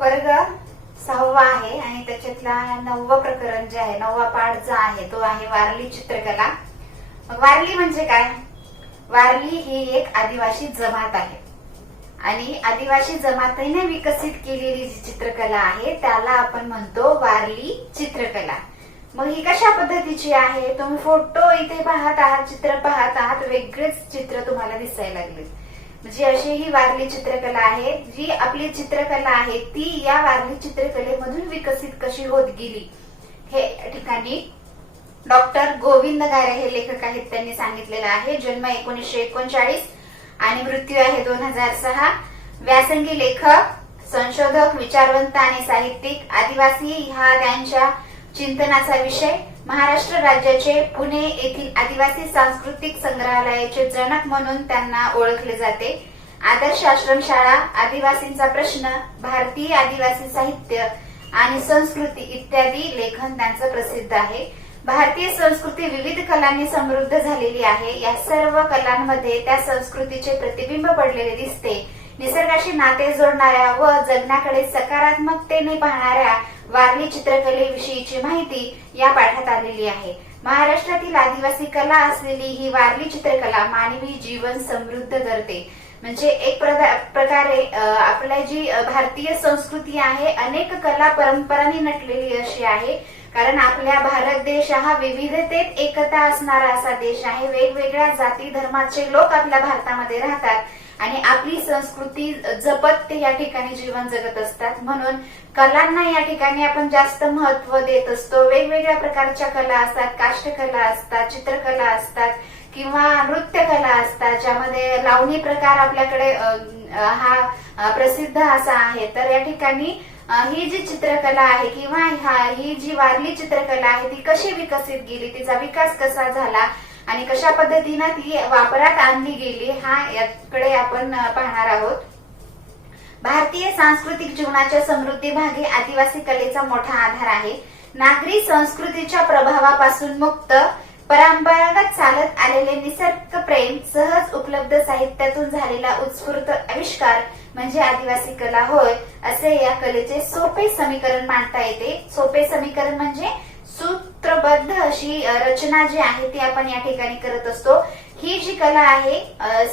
वर्ग 6वा आहे आणि त्याच्यातला 9वं प्रकरण जे आहे, 9वा पाठ जो आहे तो आहे वारली चित्रकला. मग वारली म्हणजे काय? वारली ही एक आदिवासी जमात आहे आणि आदिवासी जमातीने विकसित केलेली जी चित्रकला आहे त्याला आपण म्हणतो वारली चित्रकला. मग ही कशा पद्धतीची आहे? तुम्ही फोटो इथे पाहत आहात, चित्र पाहत आहात, वेगळेच चित्र तुम्हाला दिसायला लागले. म्हणजे अशी ही वारली चित्रकला आहे. जी आपली चित्रकला आहे ती या वारली चित्रकलेमधून विकसित कशी होत गेली हे ठिकाणी डॉक्टर गोविंद गारे हे लेखक आहेत, त्यांनी सांगितलेलं आहे. जन्म 1939 आणि मृत्यू आहे 2006. व्यासंगी लेखक, संशोधक, विचारवंत आणि साहित्यिक. आदिवासी हा त्यांच्या चिंतनाचा विषय. महाराष्ट्र राज्याचे पुणे येथील आदिवासी सांस्कृतिक संग्रहालयाचे जनक म्हणून त्यांना ओळखले जाते. आदर्श आश्रमशाळा, आदिवासींचा प्रश्न, भारतीय आदिवासी साहित्य आणि संस्कृती इत्यादी लेखन त्यांचं प्रसिद्ध आहे. भारतीय संस्कृती विविध कलांनी समृद्ध झालेली आहे. या सर्व कलांमध्ये त्या संस्कृतीचे प्रतिबिंब पडलेले दिसते. निसर्गाशी नाते जोडणाऱ्या व जगण्याकडे सकारात्मकतेने पाहणाऱ्या वारली चित्रकलेविषयीची माहिती या पाठात आलेली आहे. महाराष्ट्रातील आदिवासी कला असलेली ही वारली चित्रकला मानवी जीवन समृद्ध करते. म्हणजे एक प्रकारे आपल्या जी भारतीय संस्कृती आहे अनेक कला परंपरांनी नटलेली अशी आहे. कारण आपल्या भारत देश हा विविधतेत एकता असणारा असा देश आहे. वेगवेगळ्या जाती धर्माचे लोक आपल्या भारतामध्ये राहतात आणि आपली संस्कृती जपत ते या ठिकाणी जीवन जगत असतात. म्हणून कलांना या ठिकाणी आपण जास्त महत्व देत असतो. वेगवेगळ्या प्रकारच्या कला असतात, काष्ठकला असतात, चित्रकला असतात किंवा नृत्यकला असतात, ज्यामध्ये लावणी प्रकार आपल्याकडे हा प्रसिद्ध असा आहे. तर या ठिकाणी ही जी चित्रकला आहे किंवा ही जी वारली चित्रकला आहे ती कशी विकसित गेली, तिचा विकास कसा झाला आणि कशा पद्धतीनं ती वापरात आणली गेली हा याकडे आपण पाहणार आहोत. भारतीय सांस्कृतिक जीवनाच्या समृद्धी भागी आदिवासी कलेचा मोठा आधार आहे. नागरी संस्कृतीच्या प्रभावापासून मुक्त, परंपरागत चालत आलेले निसर्ग प्रेम, सहज उपलब्ध साहित्यातून झालेला उत्स्फूर्त आविष्कार म्हणजे आदिवासी कला होय, असे या कलेचे सोपे समीकरण मांडता येते. सोपे समीकरण म्हणजे सूत्रबद्ध अशी रचना जी आहे ती आपण या ठिकाणी करत असतो. ही जी कला आहे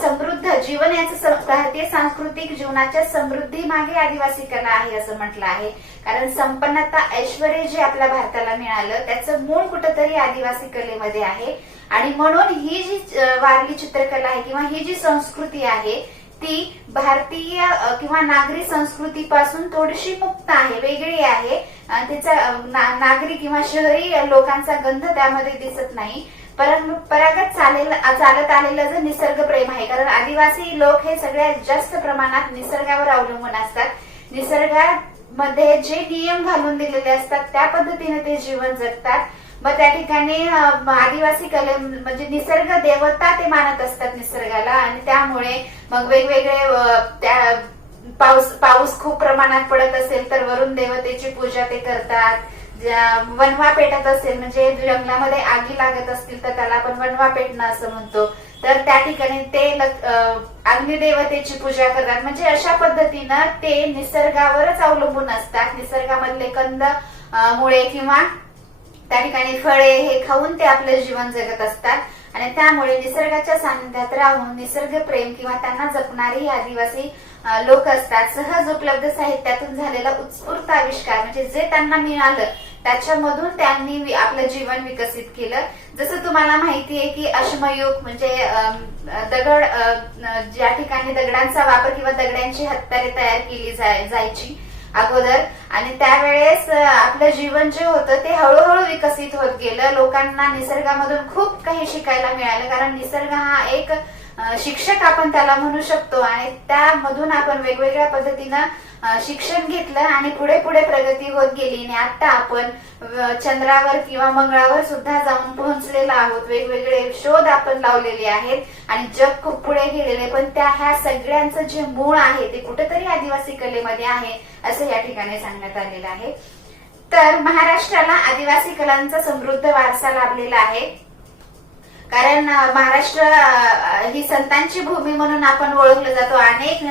समृद्ध जीवन, याचं भारतीय सांस्कृतिक जीवनाच्या समृद्धी मागे आदिवासी कला आहे असं म्हटलं आहे. कारण संपन्नता, ऐश्वर्य जे आपल्या भारताला मिळालं त्याचं मूळ कुठंतरी आदिवासी कलेमध्ये आहे. आणि म्हणून ही जी वारली चित्रकला आहे किंवा ही जी संस्कृती आहे ती भारतीय किंवा नागरी संस्कृतीपासून थोडीशी मुक्त आहे, वेगळी आहे. तिचा नागरी किंवा शहरी लोकांचा गंध त्यामध्ये दिसत नाही. परंपरागत चालत आलेलं जे निसर्ग प्रेम आहे, कारण आदिवासी लोक हे सगळ्यात जास्त प्रमाणात निसर्गावर अवलंबून असतात. निसर्गामध्ये जे नियम घालून दिलेले असतात त्या पद्धतीने ते जीवन जगतात. मग त्या ठिकाणी आदिवासी कले म्हणजे निसर्ग देवता ते मानत असतात निसर्गाला आणि त्यामुळे मग वेगवेगळे त्या पाऊस खूप प्रमाणात पडत असेल तर वरुण देवतेची पूजा ते करतात. वनवा पेटत असेल म्हणजे जंगलामध्ये आगी लागत असतील तर त्याला आपण वनवा पेटणं असं म्हणतो. तर त्या ठिकाणी ते अग्निदेवतेची पूजा करतात. म्हणजे अशा पद्धतीनं ते निसर्गावरच अवलंबून असतात. निसर्गामधले कंद मुळे किंवा त्या ठिकाणी फळे हे खाऊन ते आपलं जीवन जगत असतात. आणि त्यामुळे निसर्गाच्या सानिध्यात राहून निसर्ग प्रेम किंवा त्यांना जपणारी आदिवासी लोक असतात. सहज उपलब्ध साहित्यातून झालेला उत्स्फूर्त आविष्कार म्हणजे जे त्यांना मिळालं त्याच्यामधून त्यांनी आपलं जीवन विकसित केलं. जसं तुम्हाला माहिती आहे की अश्मयुग म्हणजे दगड, ज्या ठिकाणी दगडांचा वापर किंवा दगडांची हत्यारे तयार केली जायची अगोदर, आणि त्यावेळेस आपलं जीवन जे होतं ते हळूहळू विकसित होत गेलं. लोकांना निसर्गामधून खूप काही शिकायला मिळालं. कारण निसर्ग हा एक शिक्षक आपण त्याला म्हणू शकतो आणि त्यामधून आपण वेगवेगळ्या पद्धतीनं शिक्षण घेतलं आणि पुढे पुढे प्रगती होत गेली. आणि आता आपण चंद्रावर किंवा मंगळावर सुद्धा जाऊन पोहोचलेलो आहोत. वेगवेगळे शोध आपण लावलेले आहेत आणि जग खूप पुढे गेलेले. पण ह्या सगळ्यांचं जे मूळ आहे ते कुठेतरी आदिवासी कलेमध्ये आहे असं या ठिकाणी सांगण्यात आलेलं आहे. तर महाराष्ट्राला आदिवासी कलांचा समृद्ध वारसा लाभलेला आहे. कारण महाराष्ट्र ही संतांची भूमी म्हणून आपण ओळखलं जातो. अनेक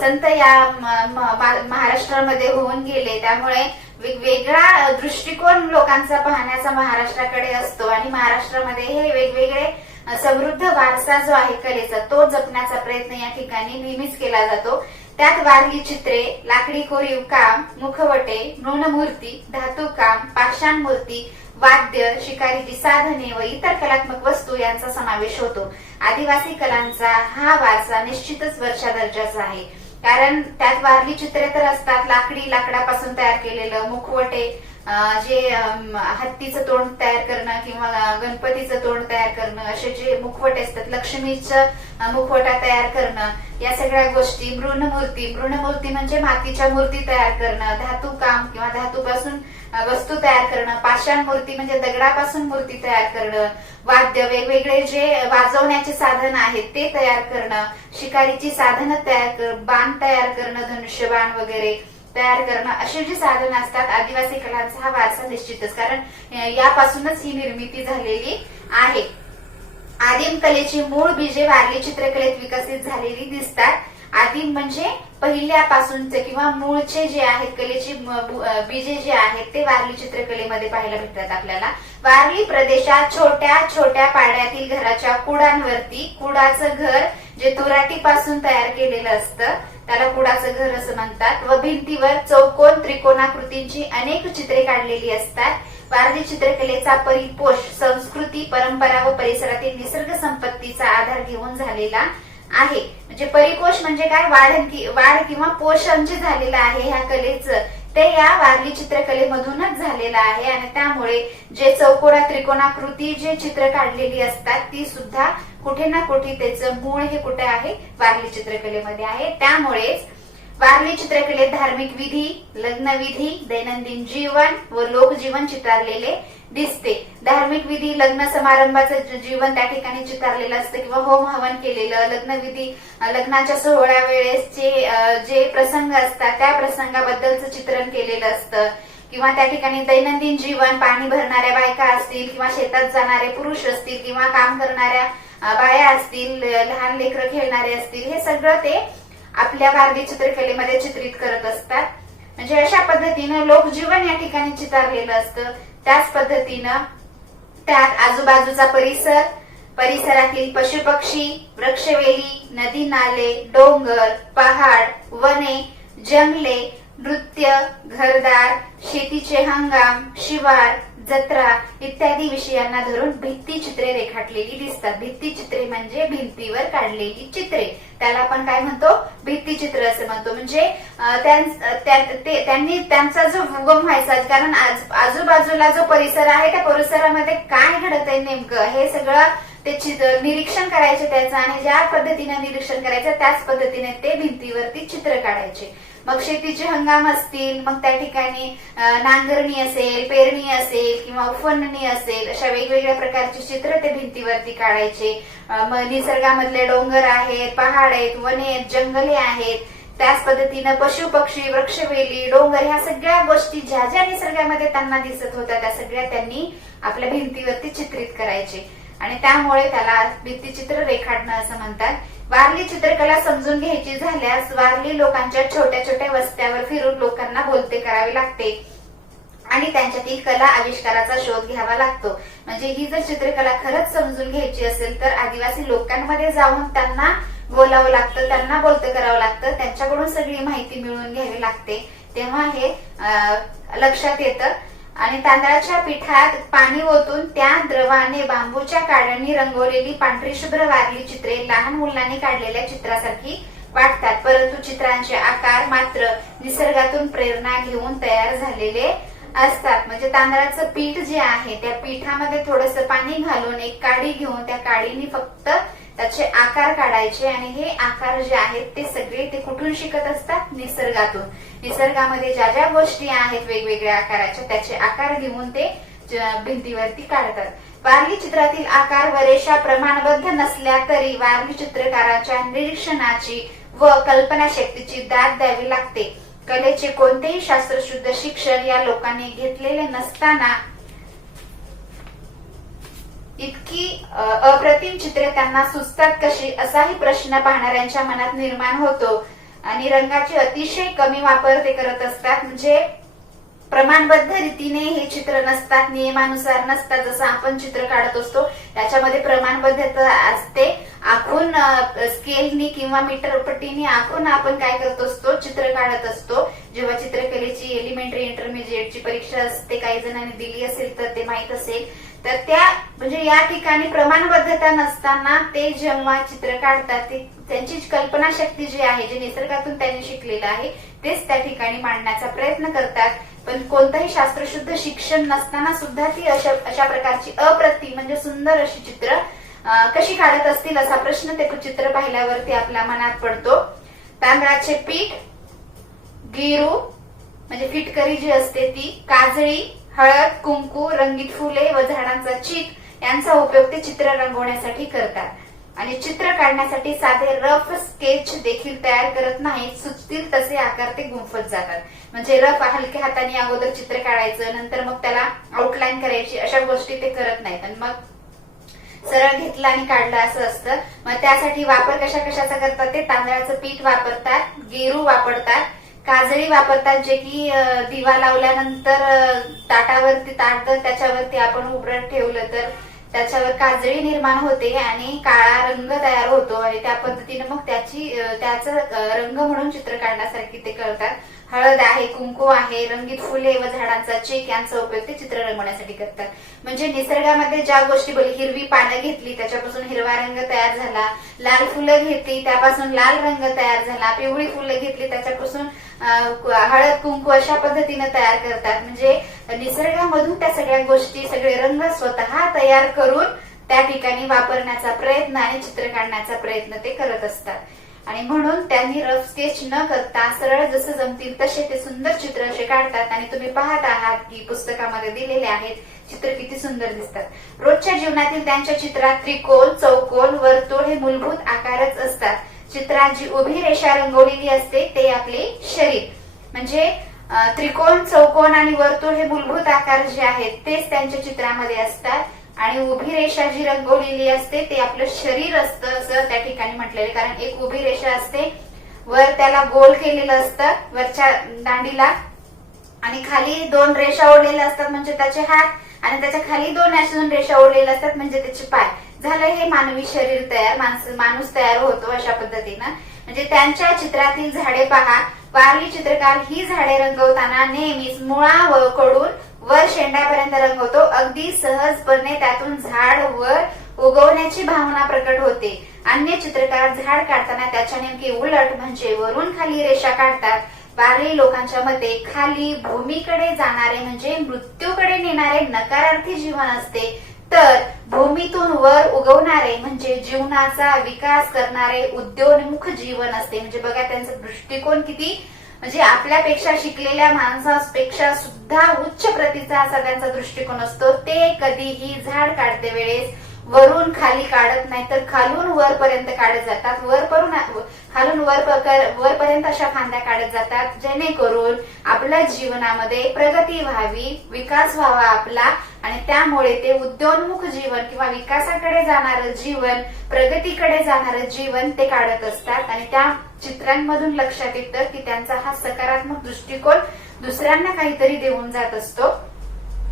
संत या महाराष्ट्रामध्ये होऊन गेले, त्यामुळे वेगवेगळा दृष्टिकोन लोकांचा पाहण्याचा महाराष्ट्राकडे असतो आणि महाराष्ट्रामध्ये हे वेगवेगळे समृद्ध वारसा जो आहे कलेचा तो जपण्याचा प्रयत्न या ठिकाणी नेहमीच केला जातो. त्यात वारली चित्रे, लाकडी कोरीव काम, मुखवटे, मृणमूर्ती, धातुकाम, पाषाण मूर्ती, वाद्य, शिकारीची साधने व इतर कलात्मक वस्तू यांचा समावेश होतो. आदिवासी कलांचा हा वारसा निश्चितच वरच्या दर्जाचा आहे, कारण त्यात वारली चित्रे तर असतात, लाकडापासून तयार केलेलं, मुखवटे जे हत्तीचं तोंड तयार करणं किंवा गणपतीचं तोंड तयार करणं, असे जे मुखवटे असतात, लक्ष्मीचं मुखवटा तयार करणं, या सगळ्या गोष्टी. मृणमूर्ती म्हणजे मातीच्या मूर्ती तयार करणं, धातुकाम किंवा धातूपासून वस्तू तयार करणं, पाषाण मूर्ती म्हणजे दगडापासून मूर्ती तयार करणं, वाद्य वेगवेगळे जे वाजवण्याचे साधन आहेत ते तयार करणं, शिकारीची साधनं तयार बाण तयार करणं, धनुष्यबाण वगैरे तयार करणं, अशी जी साधनं असतात. आदिवासी कलांचा हा वारसा निश्चितच, कारण यापासूनच ही निर्मिती झालेली आहे. आदिम कलेची मूळ बीजे वारली चित्रकलेत विकसित झालेली दिसतात. आदिम म्हणजे पहिल्यापासूनचे किंवा मूळचे जे आहेत कलेची बीजे जे आहेत ते वारली चित्रकलेमध्ये पाहायला भेटतात आपल्याला. वारली प्रदेशात छोट्या छोट्या पाड्यातील घराच्या कुडांवरती, कुडाचं घर जे तुराटीपासून तयार केलेलं असतं त्याला कुडाचं घर असं म्हणतात, व भिंतीवर चौकोन त्रिकोणाकृतींची अनेक चित्रे काढलेली असतात. वारली चित्रकलेचा परिपोष संस्कृती, परंपरा व परिसरातील निसर्ग संपत्तीचा आधार घेऊन झालेला आहे. म्हणजे परिपोष म्हणजे काय, वाढ किंवा पोषण जे झालेलं आहे ह्या कलेचं ते या वारली चित्रकलेमधूनच झालेलं आहे. आणि त्यामुळे जे चौकोना त्रिकोणाकृती जे चित्र काढलेली असतात ती सुद्धा कुठे ना कुठे त्याचं मूळ हे कुठे आहे, वारली चित्रकलेमध्ये आहे. त्यामुळेच वारली चित्रकलेत धार्मिक विधी, लग्नविधी, दैनंदिन जीवन व लोकजीवन चितारलेले दिसते. धार्मिक विधी, लग्न समारंभाचं जीवन त्या ठिकाणी चितारलेलं असतं किंवा होम हवन केलेलं, लग्नविधी, लग्नाच्या सोहळ्या वेळेसचे जे प्रसंग असतात त्या प्रसंगाबद्दलचं चित्रण केलेलं असतं. किंवा त्या ठिकाणी दैनंदिन जीवन, पाणी भरणाऱ्या बायका असतील किंवा शेतात जाणारे पुरुष असतील किंवा काम करणाऱ्या बाया असतील, लहान लेकरं खेळणारे असतील, हे सगळं ते आपल्या वारली चित्रकलेमध्ये चित्रित करत असतात. म्हणजे अशा पद्धतीनं लोकजीवन या ठिकाणी चितारलेलं असतं. त्याच पद्धतीनं त्यात आजूबाजूचा परिसर, परिसरातील पशुपक्षी, वृक्षवेली, नदी नाले, डोंगर, पहाड, वने, जंगले, नृत्य, घरदार, शेतीचे हंगाम, शिवार, जत्रा इत्यादी विषयांना धरून भित्तिचित्रे रेखाटलेली दिसतात. भित्तिचित्रे म्हणजे भिंतीवर काढलेली चित्रे, त्याला आपण काय म्हणतो, भित्तिचित्र असं म्हणतो. म्हणजे त्यांनी त्यांचा जो उगम व्हायचा, कारण आजूबाजूला जो परिसर आहे त्या परिसरामध्ये काय घडत आहे नेमकं हे सगळं ते निरीक्षण करायचे त्याचं, आणि ज्या पद्धतीने निरीक्षण करायचं त्याच पद्धतीने ते भिंतीवरती चित्र काढायचे. मग शेतीचे हंगाम असतील, मग त्या ठिकाणी नांगरणी असेल, पेरणी असेल किंवा उफणणी असेल, अशा वेगवेगळ्या प्रकारचे चित्र ते भिंतीवरती काढायचे. मग निसर्गामधले डोंगर आहेत, पहाड आहेत, वने आहेत, जंगले आहेत, त्याच पद्धतीनं पशु पक्षी, वृक्षवेली, डोंगर ह्या सगळ्या गोष्टी ज्या ज्या निसर्गामध्ये त्यांना दिसत होत्या त्या सगळ्या त्यांनी आपल्या भिंतीवरती चित्रित करायचे, आणि त्यामुळे त्याला भित्तिचित्र रेखाटणं असं म्हणतात. वारली चित्रकला समजून घ्यायची झाल्यास वारली लोकांच्या छोट्या छोट्या वस्त्यावर फिरून लोकांना बोलते करावे लागते आणि त्यांच्यातील कला आविष्काराचा शोध घ्यावा लागतो. म्हणजे ही जर चित्रकला खरंच समजून घ्यायची असेल तर आदिवासी लोकांमध्ये जाऊन त्यांना बोलावं लागतं, त्यांना बोलतं करावं लागतं, त्यांच्याकडून सगळी माहिती मिळवून घ्यावी लागते, तेव्हा हे लक्षात येतं. आणि तांदळाच्या पिठात पाणी ओतून त्या द्रवाने बांबूच्या काड्यांनी रंगवलेली पांढरी शुभ्र वारली चित्रे लहान मुलांनी काढलेल्या चित्रासारखी वाटतात, परंतु चित्रांचे आकार मात्र निसर्गातून प्रेरणा घेऊन तयार झालेले असतात. म्हणजे तांदळाचं पीठ जे आहे त्या पिठामध्ये थोडंसं पाणी घालून एक काडी घेऊन त्या काडीने फक्त त्याचे आकार काढायचे, आणि हे आकार जे आहेत ते सगळे ते कुठून शिकत असतात, निसर्गातून. निसर्गामध्ये ज्या ज्या गोष्टी आहेत वेगवेगळ्या आकाराच्या त्याचे आकार घेऊन ते भिंतीवरती काढतात. वारली चित्रातील आकार व रेषा प्रमाणबद्ध नसल्या तरी वारली चित्रकाराच्या निरीक्षणाची व कल्पनाशक्तीची दाद द्यावी लागते. कलेचे कोणतेही शास्त्रशुद्ध शिक्षण या लोकांनी घेतलेले नसताना इतकी अप्रतिम चित्रे त्यांना सुचतात कशी असाही प्रश्न पाहणाऱ्यांच्या मनात निर्माण होतो. आणि रंगाची अतिशय कमी वापर ते करत असतात. म्हणजे प्रमाणबद्ध रीतीने हे चित्र नसतात, नियमानुसार नसतात. जसं आपण चित्र काढत असतो त्याच्यामध्ये प्रमाणबद्धता असते. आखून स्केलनी किंवा मीटर पट्टीने आखून आपण काय करत असतो, चित्र काढत असतो. जेव्हा चित्रकलेची एलिमेंटरी इंटरमिजिएटची परीक्षा असते, काही जणांनी दिली असेल तर ते माहित असेल, तर त्या म्हणजे या ठिकाणी प्रमाणबद्धता नसताना ते जेव्हा चित्र काढतात ते त्यांची कल्पनाशक्ती जी आहे, जे निसर्गातून त्यांनी शिकलेलं आहे तेच त्या ठिकाणी मांडण्याचा प्रयत्न करतात. पण कोणतंही शास्त्रशुद्ध शिक्षण नसताना सुद्धा ती अशा प्रकारची अप्रतिम म्हणजे सुंदर अशी चित्र कशी काढत असतील असा प्रश्न ते चित्र पाहिल्यावरती आपल्या मनात पडतो. तांदळाचे पीठ, गिरू म्हणजे फिटकरी जी असते ती, काजळी, हळद, कुंकू, रंगीत फुले व झाडांचा चीक यांचा उपयोग ते चित्र रंगवण्यासाठी करतात. आणि चित्र काढण्यासाठी साधे रफ स्केच देखील तयार करत नाहीत. सुचतील तसे आकार ते गुंफत जातात. म्हणजे रफ हलक्या हाताने अगोदर चित्र काढायचं, नंतर मग त्याला आउटलाईन करायची, अशा गोष्टी ते करत नाहीत. आणि मग सरळ घेतला आणि काढला असं असतं. मग त्यासाठी वापर कशा कशाचा करतात ते तांदळाचं पीठ वापरतात, गेरू वापरतात, काजळी वापरतात, जे की दिवा लावल्यानंतर ताटावरती त्याच्यावरती आपण उबरट ठेवलं तर त्याच्यावर काजळी निर्माण होते आणि काळा रंग तयार होतो. आणि त्या पद्धतीने मग त्याचा रंग म्हणून चित्र काढण्यासारखी ते करतात. हळद आहे, कुंकू आहे, रंगीत फुले व झाडांचा चीक यांचा उपयोग ते चित्र रंगवण्यासाठी करतात. म्हणजे निसर्गामध्ये ज्या गोष्टी बोलली, हिरवी पानं घेतली त्याच्यापासून हिरवा रंग तयार झाला, लाल फुलं घेतली त्यापासून लाल रंग तयार झाला, पिवळी फुलं घेतली त्याच्यापासून हळद कुंकू अशा पद्धतीने तयार करतात. म्हणजे निसर्गामधून त्या सगळ्या गोष्टी, सगळे रंग स्वतः तयार करून त्या ठिकाणी वापरण्याचा प्रयत्न आणि चित्र काढण्याचा प्रयत्न ते करत असतात. आणि म्हणून त्यांनी रफ स्केच न करता सरळ जसं जमतील तसे ते सुंदर चित्र असे काढतात. आणि तुम्ही पाहत आहात की पुस्तकामध्ये दिलेले आहेत चित्र किती सुंदर दिसतात. रोजच्या जीवनातील त्यांच्या चित्रात त्रिकोण, चौकोन, वर्तुळ हे मूलभूत आकारच असतात. चित्रात जी उभी रेषा रंगवलेली असते ते आपले शरीर. म्हणजे त्रिकोण, चौकोन आणि वर्तुळ हे मूलभूत आकार जे आहेत तेच त्यांच्या चित्रामध्ये असतात. आणि उभी रेषा जी रंगवलेली असते ते आपलं शरीर असतं असं त्या ठिकाणी म्हटलेलं. कारण एक उभी रेषा असते, वर त्याला गोल केलेलं असतं वरच्या दांडीला, आणि खाली दोन रेषा ओढलेल्या असतात म्हणजे त्याचे हात, आणि त्याच्या खाली दोन रेषा ओढलेल्या असतात म्हणजे त्याचे पाय. झालं हे मानवी शरीर तयार, माणूस तयार होतो अशा पद्धतीनं. म्हणजे त्यांच्या चित्रातील झाडे पहा. वारली चित्रकार ही झाडे रंगवताना नेहमीच मुळा व कडून वर शेंड्यापर्यंत रंगवतो. अगदी सहजपणे त्यातून झाड वर उगवण्याची भावना प्रकट होते. अन्य चित्रकार झाड काढताना त्याच्या नेमके उलट म्हणजे वरून खाली रेषा काढतात. वारली लोकांच्या मते खाली भूमीकडे जाणारे म्हणजे मृत्यूकडे नेणारे नकारार्थी जीवन असते, तर भूमीतून वर उगवणारे म्हणजे जीवनाचा विकास करणारे उद्योन्मुख जीवन असते. म्हणजे बघा त्यांचा दृष्टिकोन किती, म्हणजे आपल्यापेक्षा शिकलेल्या माणसापेक्षा सुद्धा उच्च प्रतीचा असा त्यांचा दृष्टिकोन असतो. ते कधीही झाड काढते वेळेस वरून खाली काढत नाही, तर खालून वरपर्यंत काढत जातात. खालून वरपर्यंत अशा फांद्या काढत जातात, जेणेकरून आपल्या जीवनामध्ये प्रगती व्हावी, विकास व्हावा आपला. आणि त्यामुळे ते उद्योन्मुख जीवन किंवा विकासाकडे जाणारं जीवन, प्रगतीकडे जाणारं जीवन ते काढत असतात. आणि त्या चित्रांमधून लक्षात येतं की त्यांचा हा सकारात्मक दृष्टिकोन दुसऱ्यांना काहीतरी देऊन जात असतो.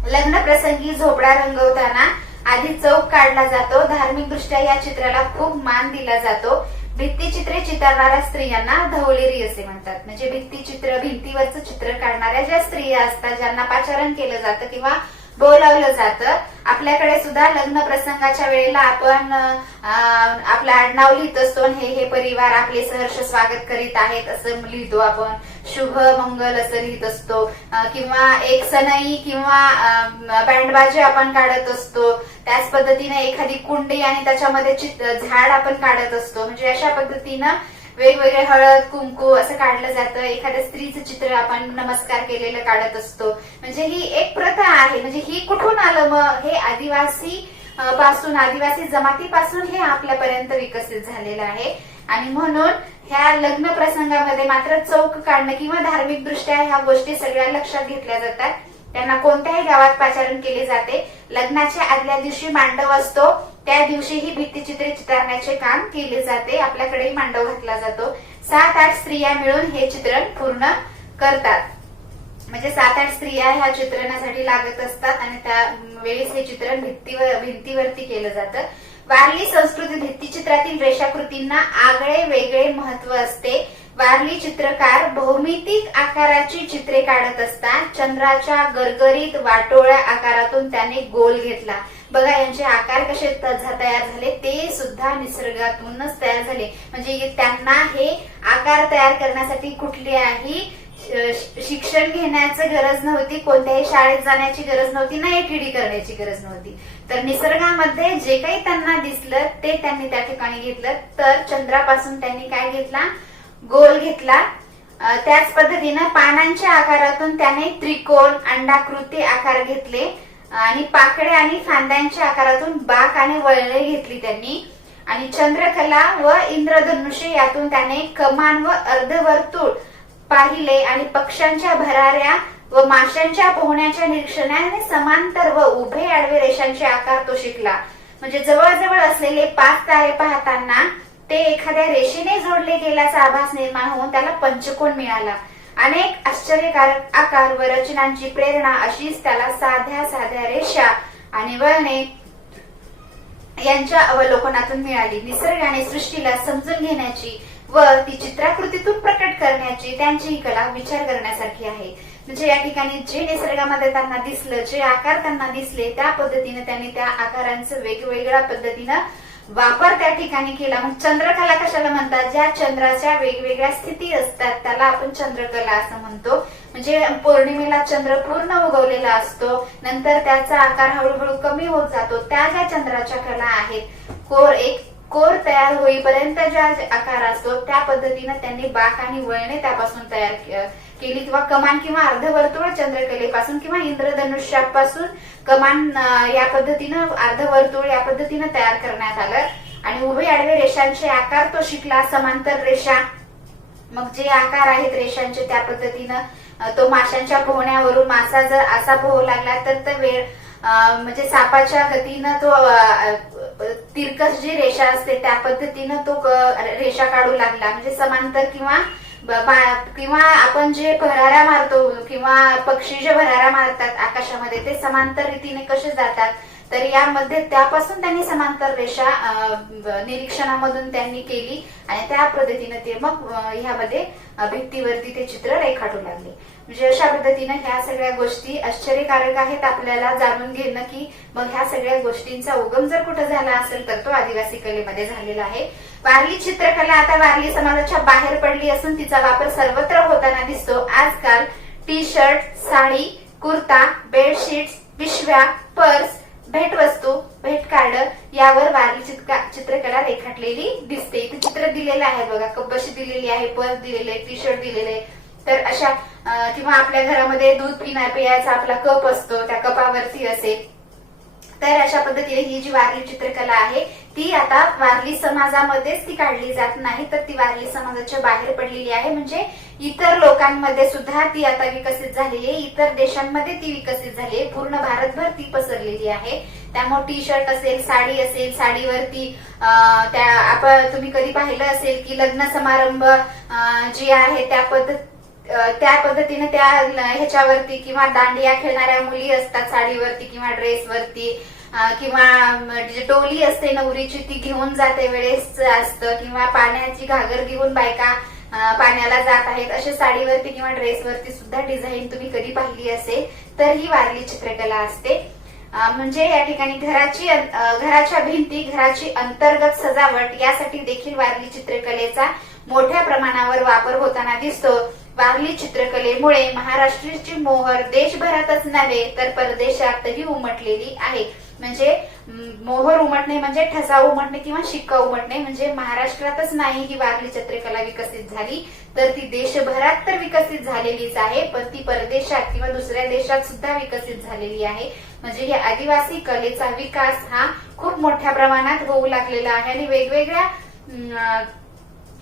लग्न प्रसंगी झोपडा रंगवताना आधी चौक काढला जातो. धार्मिक दृष्ट्या या चित्राला खूप मान दिला जातो. भित्तीचित्रे चितारणाऱ्या स्त्रियांना धवलेरी असे म्हणतात. म्हणजे भिंतीवरचं चित्र काढणाऱ्या ज्या स्त्रिया असतात, ज्यांना पाचारण केलं जातं किंवा बोलावलं जातं. आपल्याकडे सुद्धा लग्न प्रसंगाच्या वेळेला आपण आपलं आडनाव लिहित असतो. हे परिवार आपले सहर्ष स्वागत करीत आहेत असं लिहितो आपण. शुभ मंगल असं लिहित असतो. किंवा एक सनई किंवा बँडबाजी आपण काढत असतो. त्याच पद्धतीने एखादी कुंडी आणि त्याच्यामध्ये झाड आपण काढत असतो. म्हणजे अशा पद्धतीनं वेगवेगळे हळद कुंकू असं काढलं जातं. एखाद्या स्त्रीचं चित्र आपण नमस्कार केलेलं काढत असतो. म्हणजे ही एक प्रथा आहे. म्हणजे ही कुठून आलं मग, हे आदिवासी जमातीपासून हे आपल्यापर्यंत विकसित झालेलं आहे. आणि म्हणून ह्या लग्न प्रसंगामध्ये मात्र चौक काढणं किंवा धार्मिक दृष्ट्या ह्या गोष्टी सगळ्या लक्षात घेतल्या जातात. त्यांना कोणत्याही गावात पाचारण केले जाते. लग्नाच्या आदल्या दिवशी मांडव असतो, त्या दिवशीही भित्तिचित्रे चितारण्याचे काम केले जाते. आपल्याकडेही मांडव घातला जातो. 7-8 स्त्रिया मिळून हे चित्रण पूर्ण करतात. म्हणजे 7-8 स्त्रिया ह्या चित्रणासाठी लागत असतात आणि त्या वेळेस हे चित्रण भिंतीवरती केलं जातं. वारली संस्कृती भित्तिचित्रातील रेषाकृतींना आगळे वेगळे महत्व असते. वारली चित्रकार भौमितिक आकाराची चित्रे काढत असतात. चंद्राच्या गरगरीत वाटोळ्या आकारातून त्याने गोल घेतला. बघा यांचे आकार कसे तयार झाले, ते सुद्धा निसर्गातूनच तयार झाले. म्हणजे त्यांना हे आकार तयार करण्यासाठी कुठल्याही शिक्षण घेण्याची गरज नव्हती, कोणत्याही शाळेत जाण्याची गरज नव्हती, ना एटीडी करण्याची गरज नव्हती. तर निसर्गामध्ये जे काही त्यांना दिसलं ते त्यांनी त्या ठिकाणी घेतलं. तर चंद्रापासून त्यांनी काय घेतला, गोल घेतला. त्याच पद्धतीनं पानांच्या आकारातून त्याने त्रिकोण, अंडाकृती आकार घेतले आणि पाकळ्या आणि फांद्यांच्या आकारातून बाक आणि वळणे घेतली त्यांनी. आणि चंद्रकला व इंद्रधनुष्य यातून त्याने कमान व अर्धवर्तुळ पाहिले आणि पक्ष्यांच्या भराऱ्या व माशांच्या पोहण्याच्या निरीक्षणाने समांतर व उभे आडवे रेषांचे आकार तो शिकला. म्हणजे जवळजवळ असलेले 5 तारे पाहताना ते एखाद्या रेषेने जोडले गेल्याचा आभास निर्माण होऊन त्याला पंचकोन मिळाला. अनेक आश्चर्यकारक आकार व रचनांची प्रेरणा अशीच त्याला साध्या साध्या रेषा आणि वळणे यांच्या अवलोकनातून मिळाली. निसर्गाने सृष्टीला समजून घेण्याची व ती चित्राकृतीतून प्रकट करण्याची त्यांची ही कला विचार करण्यासारखी आहे. म्हणजे या ठिकाणी जे निसर्गामध्ये त्यांना दिसलं, जे आकार त्यांना दिसले, त्या पद्धतीने त्यांनी त्या आकारांचं वेगवेगळ्या पद्धतीनं वापर त्या ठिकाणी केला. मग चंद्रकला कशाला म्हणतात, ज्या चंद्राच्या वेगवेगळ्या स्थिती असतात त्याला आपण चंद्रकला असं म्हणतो. म्हणजे पौर्णिमेला चंद्र पूर्ण उगवलेला असतो, नंतर त्याचा आकार हळूहळू कमी होत जातो. त्या ज्या चंद्राच्या कला आहेत, एक कोर तयार होईपर्यंत ज्या आकार असतो त्या पद्धतीने त्यांनी बाक आणि वळणे त्यापासून तयार केली, किंवा कमान किंवा अर्धवर्तुळ चंद्रकलेपासून किंवा इंद्रधनुष्यापासून कमान या पद्धतीनं अर्धवर्तुळ या पद्धतीनं तयार करण्यात आलं. आणि उभे आडवे रेषांचे आकार तो शिकला, समांतर रेषा. मग जे आकार आहेत रेषांचे त्या पद्धतीनं तो माशांच्या पोहण्यावरून मासा जर असा पोहू लागला तर वेळ म्हणजे सापाच्या गतीनं तो तिरकस जी रेषा असते त्या पद्धतीनं तो रेषा काढू लागला. म्हणजे समांतर किंवा आपण जे भराऱ्या मारतो किंवा पक्षी जे भराऱ्या मारतात आकाशामध्ये ते समांतर रीतीने कसे जातात, तर यामध्ये त्यापासून त्यांनी समांतर रेषा निरीक्षणामधून त्यांनी केली आणि त्या पद्धतीने ते मग ह्यामध्ये भित्तीवरती ते चित्र रेखाटू लागले. म्हणजे अशा पद्धतीने ह्या सगळ्या गोष्टी आश्चर्यकारक आहेत आपल्याला जाणून घेणं, की मग ह्या सगळ्या गोष्टींचा उगम जर कुठं झाला असेल तर तो आदिवासी कलेमध्ये झालेला आहे. वारली चित्रकला आता वारली समाजाच्या बाहेर पडली असून तिचा वापर सर्वत्र होताना दिसतो. आजकाल T shirt, sari, kurta, bedsheets, पिशव्या, पर्स, भेटवस्तू, भेट कार्ड यावर वारली चित्रकला रेखाटलेली दिसते. इथे चित्र दिलेलं आहे बघा, कपबशी दिलेली आहे, पर्स दिलेले, टी शर्ट दिलेले. तर अशा किंवा आपल्या घरामध्ये दूध पिण्याचा आपला कप असतो त्या कपावरती असेल. तर अशा पद्धतीने ही जी वारली चित्रकला आहे ती आता वारली समाजामध्येच ती काढली जात नाही, तर ती वारली समाजाच्या बाहेर पडलेली आहे. म्हणजे इतर लोकांमध्ये सुद्धा ती आता विकसित झालेली आहे, इतर देशांमध्ये ती विकसित झाली आहे, पूर्ण भारतभर ती पसरलेली आहे. त्यामुळे टी शर्ट असेल, साडी असेल, साडीवरती त्या आपण तुम्ही कधी पाहिलं असेल की लग्न समारंभ जी आहे त्या पद्धतीने त्या ह्याच्यावरती किंवा दांडिया खेळणाऱ्या मुली असतात साडीवरती किंवा ड्रेसवरती, किंवा डोली असते नवरीची ती घेऊन जाते वेळेस असतं, किंवा पाण्याची घागर घेऊन बायका पाण्याला जात आहेत, अशा साडीवरती किंवा ड्रेसवरती सुद्धा डिझाईन तुम्ही कधी पाहिली असेल तर ही वारली चित्रकला असते. म्हणजे या ठिकाणी घराच्या भिंती, घराची अंतर्गत सजावट यासाठी देखील वारली चित्रकलेचा मोठ्या प्रमाणावर वापर होताना दिसतो. वारली चित्रकलेमुळे महाराष्ट्राची मोहर देशभरातच नव्हे तर परदेशातही उमटलेली आहे. म्हणजे मोहर उमटणे म्हणजे ठसा उमटणे किंवा शिक्का उमटणे. म्हणजे महाराष्ट्रातच नाही ही वारली चित्रकला विकसित झाली, तर ती देशभरात तर विकसित झालेलीच आहे, पण ती परदेशात किंवा दुसऱ्या देशात सुद्धा विकसित झालेली आहे. म्हणजे या आदिवासी कलेचा विकास हा खूप मोठ्या प्रमाणात होऊ लागलेला आहे आणि वेगवेगळ्या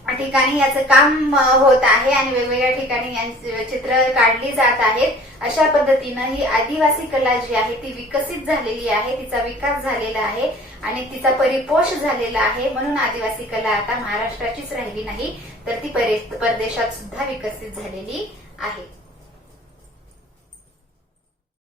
ठिकाणी याचं काम होत आहे आणि वेगवेगळ्या ठिकाणी यांची चित्र काढली जात आहेत. अशा पद्धतीनं ही आदिवासी कला जी आहे ती विकसित झालेली आहे, तिचा विकास झालेला आहे आणि तिचा परिपोष झालेला आहे. म्हणून आदिवासी कला आता महाराष्ट्राचीच राहिली नाही तर ती परदेशात सुद्धा विकसित झालेली आहे.